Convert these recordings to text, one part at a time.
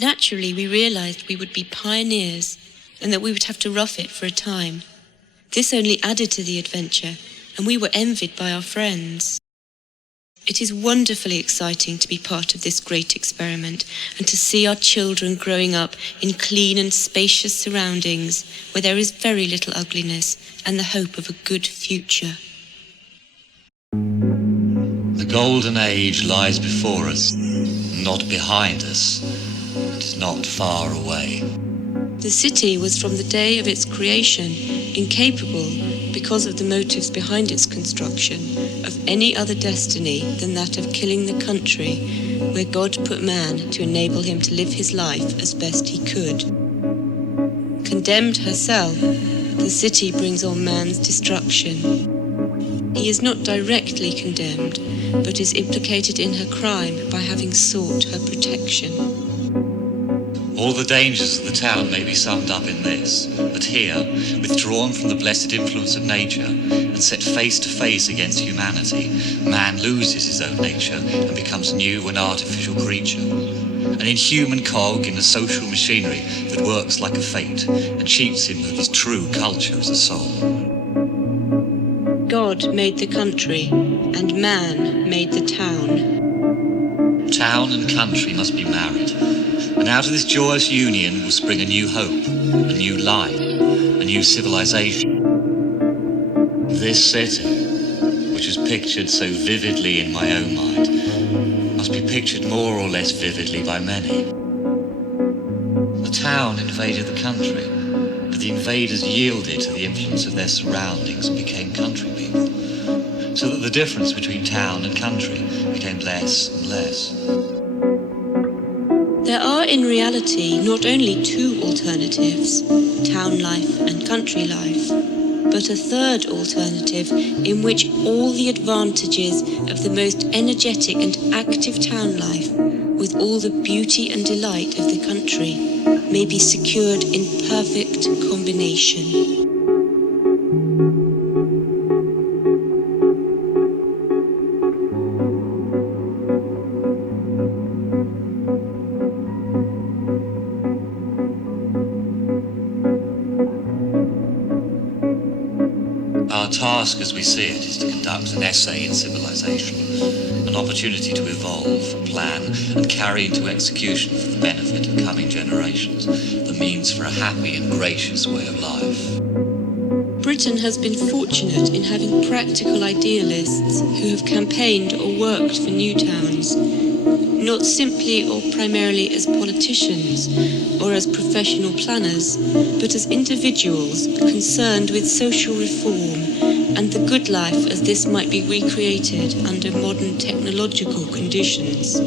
Naturally, we realized we would be pioneers and that we would have to rough it for a time. This only added to the adventure, and we were envied by our friends. It is wonderfully exciting to be part of this great experiment and to see our children growing up in clean and spacious surroundings where there is very little ugliness and the hope of a good future. The golden age lies before us, not behind us. It is not far away. The city was from the day of its creation incapable, because of the motives behind its construction, of any other destiny than that of killing the country where God put man to enable him to live his life as best he could. Condemned herself, the city brings on man's destruction. He is not directly condemned, but is implicated in her crime by having sought her protection. All the dangers of the town may be summed up in this, that here, withdrawn from the blessed influence of nature and set face to face against humanity, man loses his own nature and becomes a new and artificial creature, an inhuman cog in a social machinery that works like a fate and cheats him of his true culture as a soul. God made the country, and man made the town. Town and country must be married. And out of this joyous union will spring a new hope, a new life, a new civilization. This city, which is pictured so vividly in my own mind, must be pictured more or less vividly by many. The town invaded the country, but the invaders yielded to the influence of their surroundings and became country people, so that the difference between town and country became less and less. There are in reality not only two alternatives, town life and country life, but a third alternative in which all the advantages of the most energetic and active town life, with all the beauty and delight of the country, may be secured in perfect combination. Our task as we see it is to conduct an essay in civilization, an opportunity to evolve, plan and carry into execution for the benefit of coming generations the means for a happy and gracious way of life. Britain has been fortunate in having practical idealists who have campaigned or worked for new towns, not simply or primarily as politicians or as professional planners, but as individuals concerned with social reform and the good life as this might be recreated under modern technological conditions.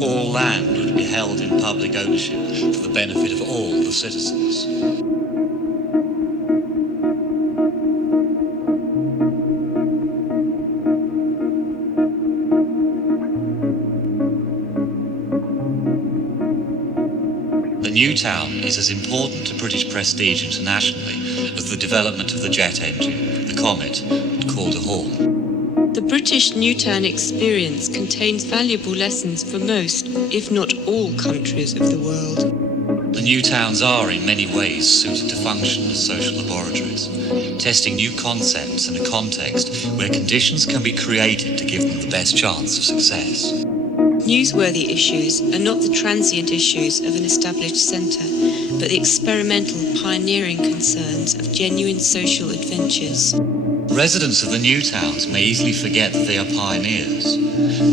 All land would be held in public ownership for the benefit of all the citizens. The new town is as important to British prestige internationally as the development of the jet engine, the Comet, and Calder Hall. The British Newtown experience contains valuable lessons for most, if not all, countries of the world. The new towns are in many ways suited to function as social laboratories, testing new concepts in a context where conditions can be created to give them the best chance of success. Newsworthy issues are not the transient issues of an established centre, but the experimental, pioneering concerns of genuine social adventures. Residents of the new towns may easily forget that they are pioneers,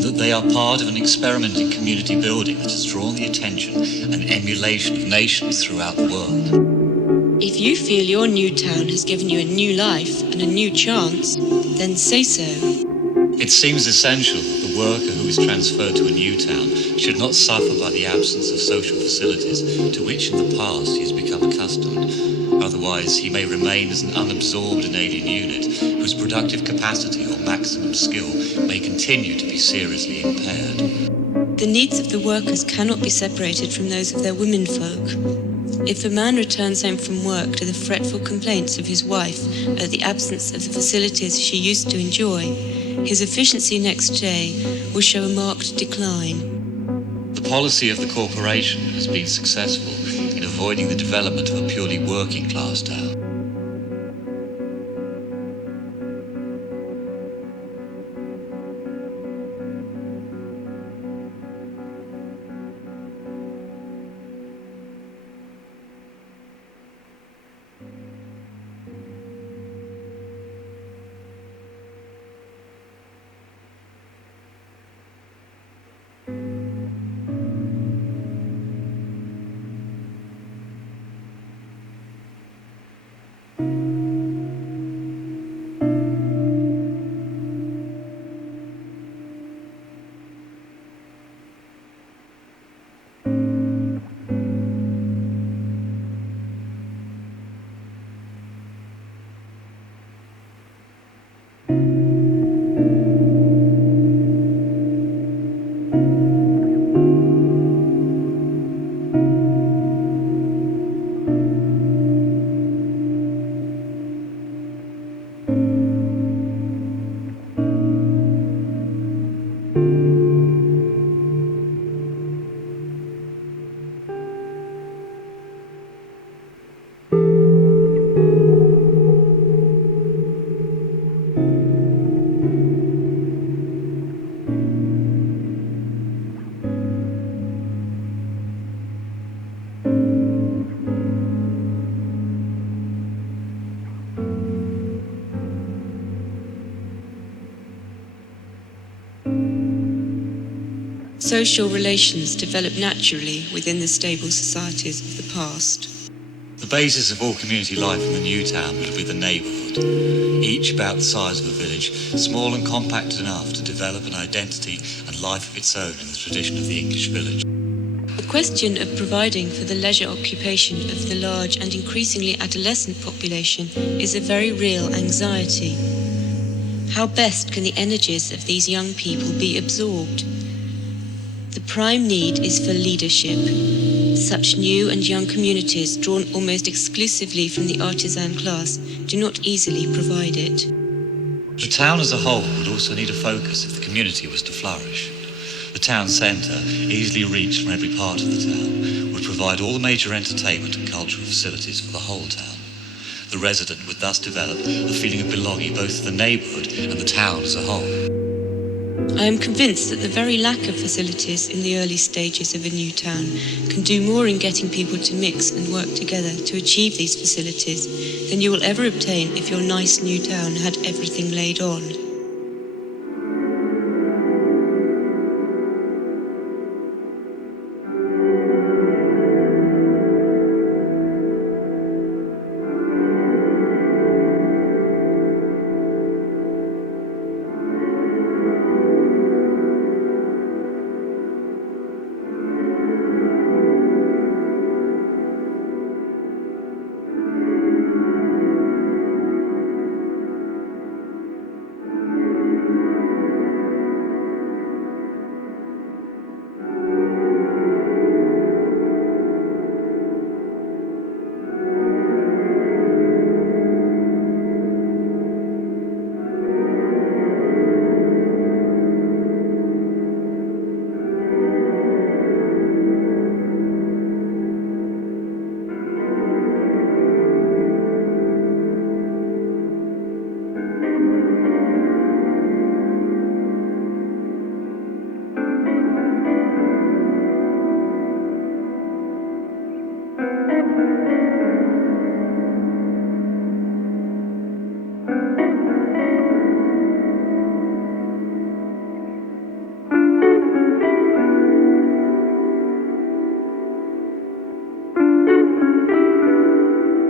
that they are part of an experimenting community building that has drawn the attention and emulation of nations throughout the world. If you feel your new town has given you a new life and a new chance, then say so. It seems essential that the worker who is transferred to a new town should not suffer by the absence of social facilities to which in the past he has become accustomed. Otherwise, he may remain as an unabsorbed and alien unit whose productive capacity or maximum skill may continue to be seriously impaired. The needs of the workers cannot be separated from those of their womenfolk. If a man returns home from work to the fretful complaints of his wife at the absence of the facilities she used to enjoy, his efficiency next day will show a marked decline. The The policy of the corporation has been successful in avoiding the development of a purely working class town. Social relations develop naturally within the stable societies of the past. The basis of all community life in the new town will be the neighbourhood, each about the size of a village, small and compact enough to develop an identity and life of its own in the tradition of the English village. The question of providing for the leisure occupation of the large and increasingly adolescent population is a very real anxiety. How best can the energies of these young people be absorbed? The prime need is for leadership. Such new and young communities, drawn almost exclusively from the artisan class, do not easily provide it. The town as a whole would also need a focus if the community was to flourish. The town centre, easily reached from every part of the town, would provide all the major entertainment and cultural facilities for the whole town. The resident would thus develop a feeling of belonging both to the neighbourhood and the town as a whole. I am convinced that the very lack of facilities in the early stages of a new town can do more in getting people to mix and work together to achieve these facilities than you will ever obtain if your nice new town had everything laid on.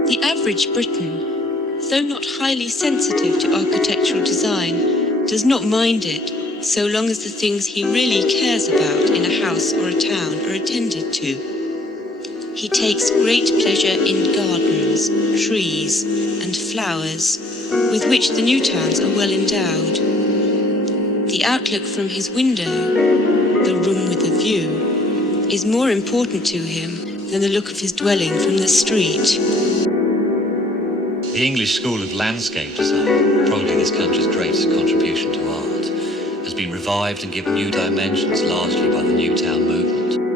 The average Briton, though not highly sensitive to architectural design, does not mind it so long as the things he really cares about in a house or a town are attended to. He takes great pleasure in gardens, trees, and flowers, with which the new towns are well endowed. The outlook from his window, the room with the view, is more important to him than the look of his dwelling from the street. The English school of landscape design, probably this country's greatest contribution to art, has been revived and given new dimensions largely by the New Town movement.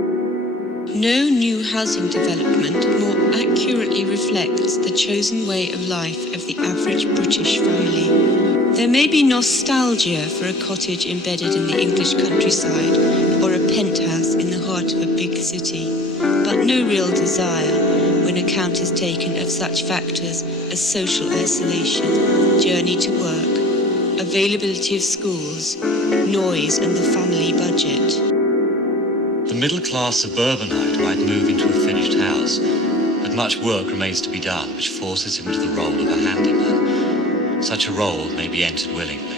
No new housing development more accurately reflects the chosen way of life of the average British family. There may be nostalgia for a cottage embedded in the English countryside or a penthouse in the heart of a big city, but no real desire when account is taken of such factors as social isolation, journey to work, availability of schools, noise and the family budget. The middle-class suburbanite might move into a finished house, but much work remains to be done which forces him into the role of a handyman. Such a role may be entered willingly.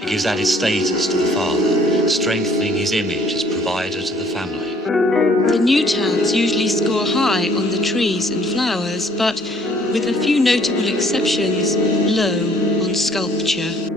It gives added status to the father, strengthening his image as provider to the family. The new towns usually score high on the trees and flowers, but, with a few notable exceptions, low on sculpture.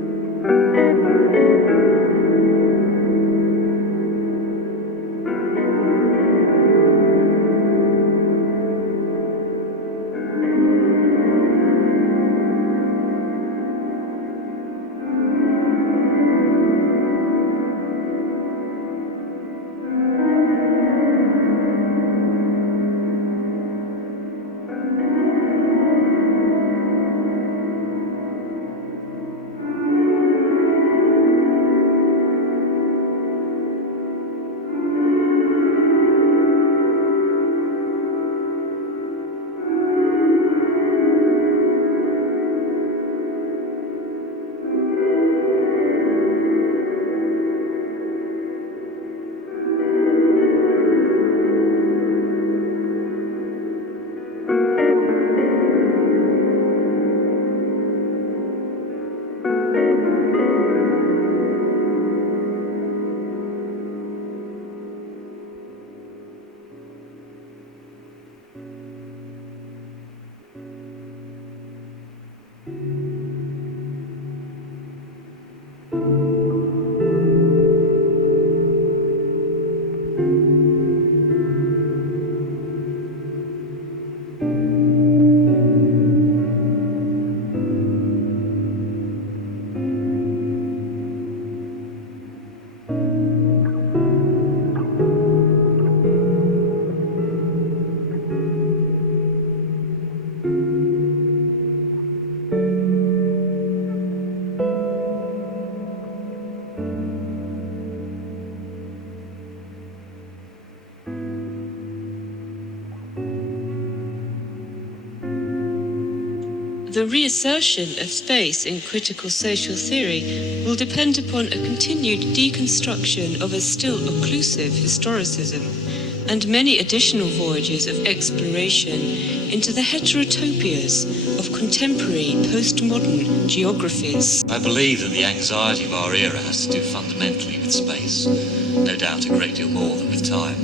The reassertion of space in critical social theory will depend upon a continued deconstruction of a still occlusive historicism and many additional voyages of exploration into the heterotopias of contemporary postmodern geographies. I believe that the anxiety of our era has to do fundamentally with space, no doubt a great deal more than with time.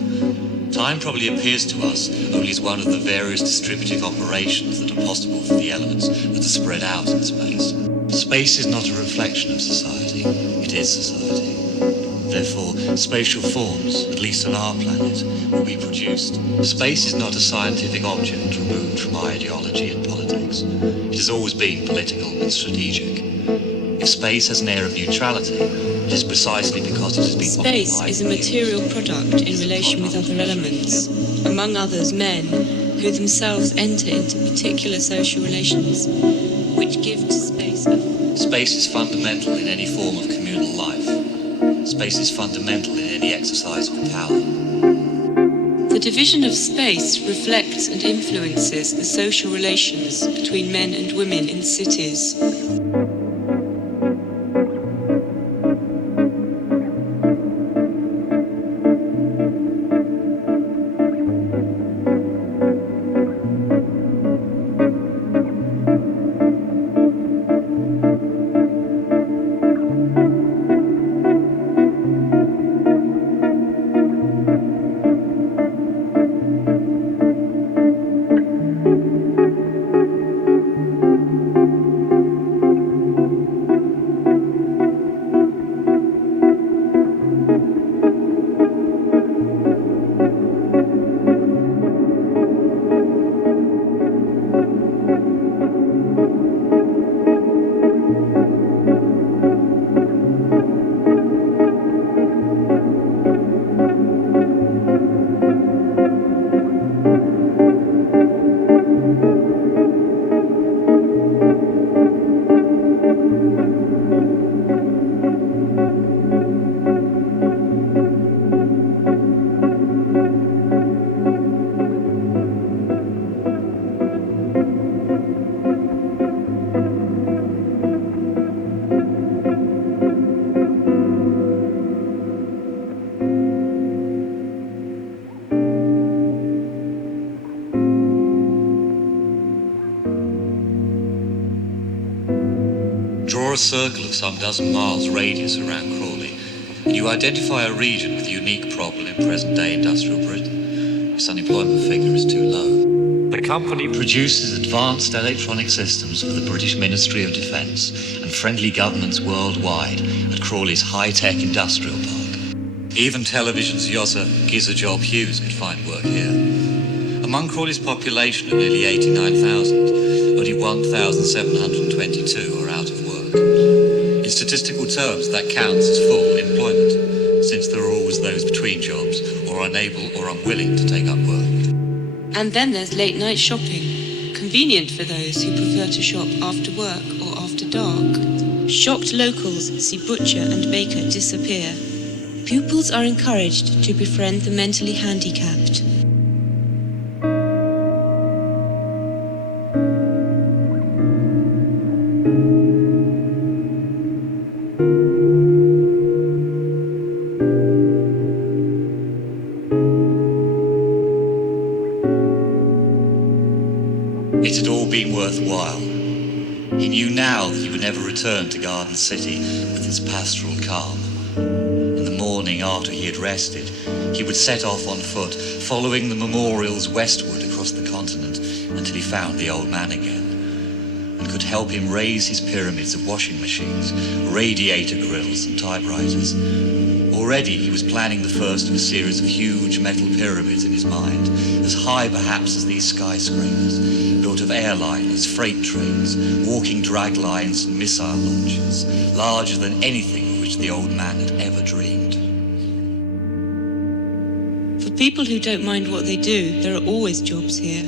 Time probably appears to us only as one of the various distributive operations that are possible for the elements that are spread out in space. Space is not a reflection of society, it is society. Therefore, spatial forms, at least on our planet, will be produced. Space is not a scientific object removed from ideology and politics. It has always been political and strategic. If space has an air of neutrality, it is precisely because it has been Space is a material product in relation with other elements, among others men, who themselves enter into particular social relations, which give to space a... Space is fundamental in any form of communal life. Space is fundamental in any exercise of power. The division of space reflects and influences the social relations between men and women in cities. a circle of some dozen miles radius around Crawley, and you identify a region with a unique problem in present-day industrial Britain. Its unemployment figure is too low. The company produces advanced electronic systems for the British Ministry of Defence and friendly governments worldwide at Crawley's high-tech industrial park. Even television's Yossa Gizzer Hughes could find work here. Among Crawley's population of nearly 89,000, only 1,722 are out of work. In statistical terms, that counts as full employment, since there are always those between jobs or unable or unwilling to take up work. And then there's late night shopping, convenient for those who prefer to shop after work or after dark. Shocked locals see butcher and baker disappear. Pupils are encouraged to befriend the mentally handicapped. It had all been worthwhile. He knew now that he would never return to Garden City with its pastoral calm. In the morning after he had rested, he would set off on foot, following the memorials westward across the continent until he found the old man again, and could help him raise his pyramids of washing machines, radiator grills and typewriters. Already he was planning the first of a series of huge metal pyramids in his mind, as high perhaps as these skyscrapers, built of airliners, freight trains, walking drag lines and missile launchers, larger than anything of which the old man had ever dreamed. For people who don't mind what they do, there are always jobs here.